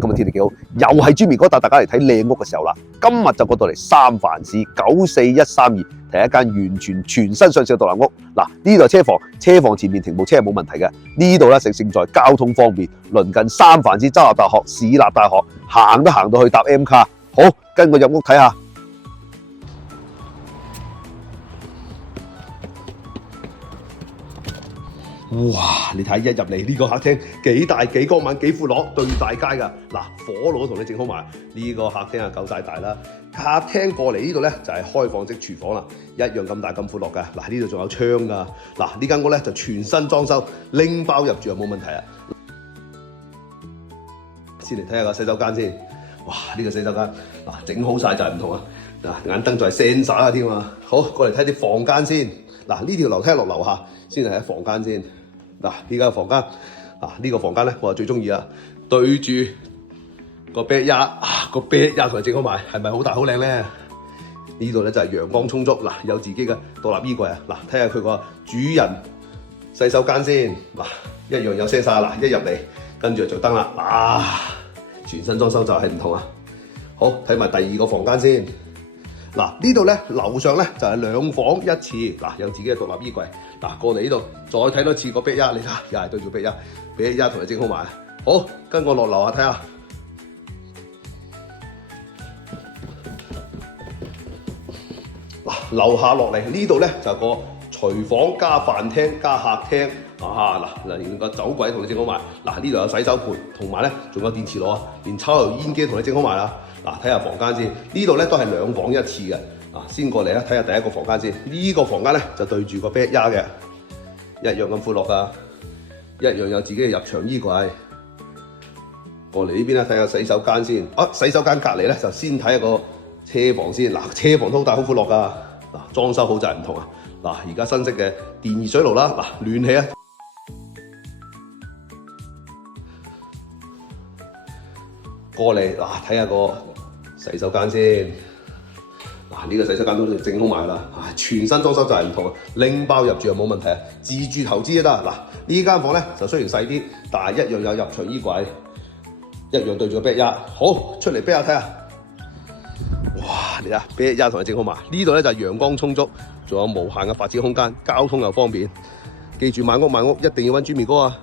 今日天氣幾好，又係朱明哥帶大家嚟睇靚屋嘅時候啦。今日就過到嚟三藩市94132睇一間完全新上市嘅獨立屋。嗱，呢度係車房，車房前面停部車係冇問題嘅。呢度咧勝在交通方便，鄰近三藩市州立大學、市立大學，行到去搭 M 卡。好，跟我入屋睇下。哇！你睇一入嚟呢個客廳幾大幾光猛幾闊落，對大街㗎。嗱，火爐都同你整好埋。呢個客廳啊夠晒大啦。客廳過嚟呢度咧就係開放式廚房啦，一樣咁大咁闊落㗎。嗱，呢度仲有窗㗎。嗱，呢間屋咧就全新裝修，拎包入住又冇問題啊。先嚟睇下個洗手間先。哇！呢個洗手間嗱整好晒就係唔同啊。嗱，眼燈仲係 sensor 啊添啊。好，過嚟睇啲房間先。嗱，呢條樓梯落樓下先嚟睇房間先。嗱，呢間房間，呢個房間咧，我就最中意啦，對住個 backyard，個 backyard 同佢整好埋，係咪好大好靚咧？呢度咧就係陽光充足，嗱，有自己嘅獨立衣櫃啊，嗱，睇下佢個主人洗手間先，嗱，一樣有聲晒，嗱，一入嚟跟住就着燈啦，全新裝修就係唔同啊！好，睇埋第二個房間先。嗱，呢度咧樓上咧就係2房1廁，嗱，有自己嘅獨立衣櫃。嗱，過嚟呢度再睇多次個 backyard，你睇下又係對住 backyard 同你整好埋。好，跟我落樓下睇下。嗱，樓下落嚟呢度咧就個廚房加飯廳加客廳。嗱，連個酒櫃同你整好埋。嗱，呢度有洗手盆，同埋咧仲有電磁爐啊，連抽油煙機同你整好埋啦。嗱，睇下房間先，呢度咧都係2房1廁嘅。先過嚟啦，睇下第一個房間先。呢個房間咧就對住個 backyard 嘅，一樣咁闊落㗎，一樣有自己嘅入場衣櫃。過嚟呢邊咧睇下洗手間先。洗手間隔離咧就先睇下個車房先。嗱，車房都好大好闊落㗎。嗱，裝修好就係唔同啊。嗱，而家新式嘅電熱水爐啦，嗱，暖氣啊。過嚟嗱，睇下個洗手間先。呢個洗手間都整好埋啦，全新裝修就係唔同啊！拎包入住又冇問題啊，自住投資都得。嗱，呢間房咧就雖然細啲，但係一樣有入場衣櫃，一樣對住個 backyard。好，出嚟 backyard睇下。哇！你睇 backyard 同你整好埋，呢度咧就係陽光充足，仲有無限嘅發展空間，交通又方便。記住買屋一定要揾朱明哥啊！